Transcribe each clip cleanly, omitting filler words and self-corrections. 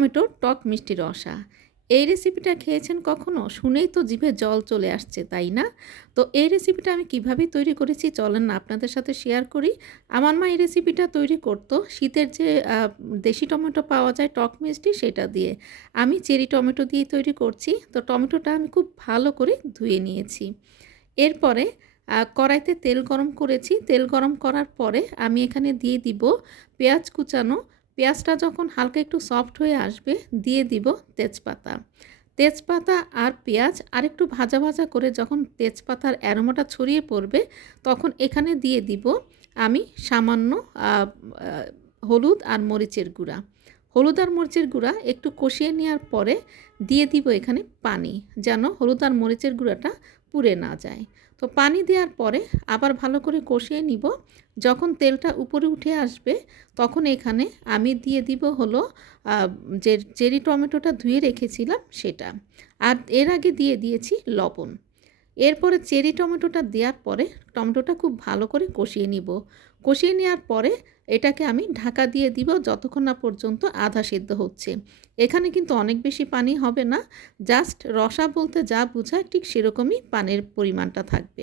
Tomato টক মিষ্টি রসা। এই রেসিপিটা খেয়েছেন কখনো? শুনেই তো জিভে জল চলে আসছে, তাই না? তো এই রেসিপিটা আমি কিভাবে তৈরি করেছি চলেন না আপনাদের সাথে শেয়ার করি। আমার মা এই রেসিপিটা তৈরি করতো শীতের যে দেশি টমেটো পাওয়া যায় টক মিষ্টি সেটা দিয়ে। আমি চেরি টমেটো দিয়ে তৈরি করছি। তো টমেটোটা আমি খুব ভালো করে ধুয়ে নিয়েছি। এরপরে কড়াইতে তেল গরম করেছি। তেল গরম করার পরে আমি এখানে দিয়ে দিব পেঁয়াজ কুচানো। পেঁয়াজটা যখন হালকা একটু সফট হয়ে আসবে দিয়ে দিব তেজপাতা। তেজপাতা আর পেঁয়াজ আরেকটু ভাজা ভাজা করে যখন তেজপাতার অ্যারোমাটা ছড়িয়ে পড়বে তখন এখানে দিয়ে দিব আমি সামান্য আ আ হলুদ আর মরিচের গুঁড়া। হলুদ আর মরিচের গুঁড়া একটু কষিয়ে নেওয়ার পরে দিয়ে দিব এখানে পানি, যেন হলুদ আর মরিচের গুঁড়াটা পুড়ে না যায়। তো পানি দেওয়ার পরে আবার ভালো করে কষিয়ে নিব। যখন তেলটা উপরে উঠে আসবে তখন এখানে আমি দিয়ে দিব হলো আ যে চেরি টমেটোটা ধুয়ে রেখেছিলাম সেটা। আর এর আগে দিয়ে দিয়েছি লবণ। এরপরে চেরি টমেটোটা দেওয়ার পরে টমেটোটা খুব ভালো করে কষিয়ে নিব। কষিয়ে নেওয়ার পরে এটাকে আমি ঢাকা দিয়ে দিব যতক্ষণ না পর্যন্ত আধা সিদ্ধ হচ্ছে। এখানে কিন্তু অনেক বেশি পানি হবে না, জাস্ট রসা বলতে যা বোঝায় ঠিক সেরকমই পানির পরিমাণটা থাকবে।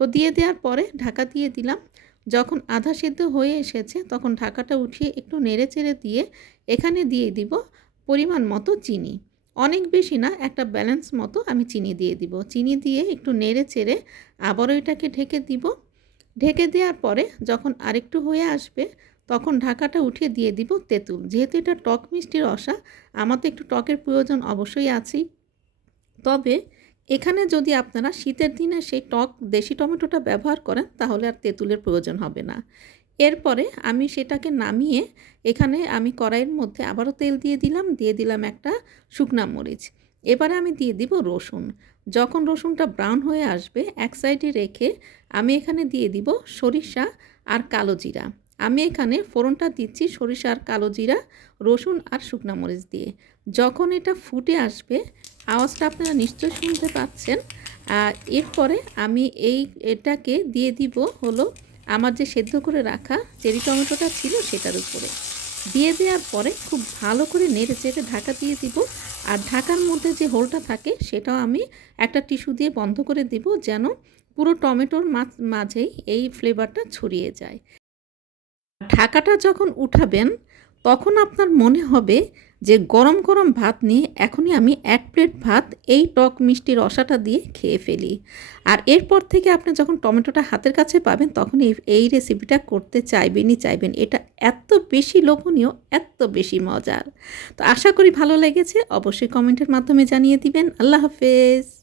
তো দিয়ে দেওয়ার পরে ঢাকা দিয়ে দিলাম। যখন আধা সিদ্ধ হয়ে এসেছে তখন ঢাকাটা উঠিয়ে একটু নেড়েচেড়ে দিয়ে এখানে দিয়ে দিব পরিমাণ মতো চিনি। অনেক বেশি না, একটা ব্যালেন্স মতো আমি চিনি দিয়ে দিব। চিনি দিয়ে একটু নেড়ে চেড়ে আবারও এটাকে ঢেকে দিব। ঢেকে দেওয়ার পরে যখন আরেকটু হয়ে আসবে তখন ঢাকাটা উঠিয়ে দিয়ে দিব তেঁতুল। যেহেতু এটা টক মিষ্টি রসা, আমার তো একটু টকের প্রয়োজন অবশ্যই আছেই। তবে এখানে যদি আপনারা শীতের দিনে সেই টক দেশি টমেটোটা ব্যবহার করেন তাহলে আর তেঁতুলের প্রয়োজন হবে না। এরপরে আমি সেটাকে নামিয়ে এখানে আমি কড়াইয়ের মধ্যে আবারও তেল দিয়ে দিলাম একটা শুকনা মরিচ। এবারে আমি দিয়ে দিব রসুন। যখন রসুনটা ব্রাউন হয়ে আসবে এক সাইডে রেখে আমি এখানে দিয়ে দিব সরিষা আর কালো জিরা। আমি এখানে ফোড়নটা দিচ্ছি সরিষা আর কালো জিরা, রসুন আর শুকনা মরিচ দিয়ে। যখন এটা ফুটে আসবে আওয়াজটা আপনারা নিশ্চয়ই শুনতে পাচ্ছেন। এরপরে আমি এটাকে দিয়ে দিব হলো আমার যে সেদ্ধ করে রাখা চেরি টমেটোটা ছিল সেটার উপরে। দিয়ে দেওয়ার পরে খুব ভালো করে নেড়ে চেড়ে ঢাকা দিয়ে দিব। আর ঢাকার মধ্যে যে হোলটা থাকে সেটাও আমি একটা টিস্যু দিয়ে বন্ধ করে দিব যেন পুরো টমেটোর মাঝেই এই ফ্লেভারটা ছড়িয়ে যায়। ঢাকাটা যখন উঠাবেন তখন আপনার মনে হবে যে গরম গরম ভাত নিয়ে এখনই আমি এক প্লেট ভাত এই টক মিষ্টি রসাটা দিয়ে খেয়ে ফেলি। আর এরপর থেকে আপনি যখন টমেটোটা হাতের কাছে পাবেন তখন এই রেসিপিটা করতে চাইবেন। এটা এত বেশি লোভনীয়, এত বেশি মজার। তো আশা করি ভালো লেগেছে। অবশ্যই কমেন্টের মাধ্যমে জানিয়ে দিবেন। আল্লাহ হাফেজ।